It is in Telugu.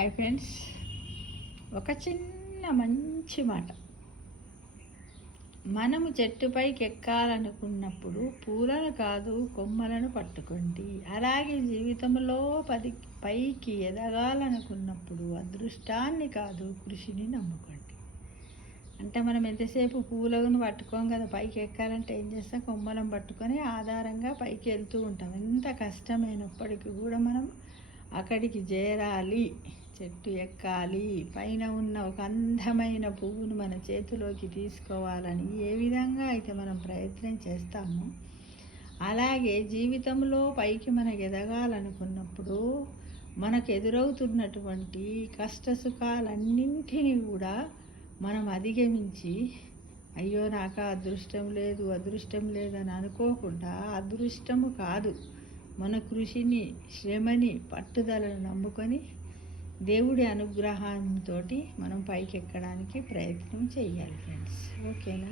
హాయ్ ఫ్రెండ్స్, ఒక చిన్న మంచి మాట. మనము చెట్టుపైకి ఎక్కాలనుకున్నప్పుడు పూలను కాదు కొమ్మలను పట్టుకోండి. అలాగే జీవితంలో పైకి ఎదగాలనుకున్నప్పుడు అదృష్టాన్ని కాదు కృషిని నమ్ముకోండి. అంటే మనం ఎంతసేపు పూలను పట్టుకోం కదా. పైకి ఎక్కాలంటే ఏం చేస్తాం? కొమ్మలను పట్టుకొని ఆధారంగా పైకి వెళ్తూ ఉంటాం. ఎంత కష్టమైనప్పటికీ కూడా మనం అక్కడికి చేరాలి, చెట్టు ఎక్కాలి, పైన ఉన్న ఒక అందమైన పువ్వును మన చేతిలోకి తీసుకోవాలని ఏ విధంగా అయితే మనం ప్రయత్నం చేస్తామో, అలాగే జీవితంలో పైకి మనకు ఎదగాలనుకున్నప్పుడు మనకు ఎదురవుతున్నటువంటి కష్ట సుఖాలన్నింటినీ కూడా మనం అధిగమించి, అయ్యో నాకు అదృష్టం లేదని అనుకోకుండా, అదృష్టము కాదు మన కృషిని, శ్రమని, పట్టుదలను నమ్ముకొని దేవుడి అనుగ్రహంతో మనం పైకి ఎక్కడానికి ప్రయత్నం చేయాలి ఫ్రెండ్స్. ఓకేనా?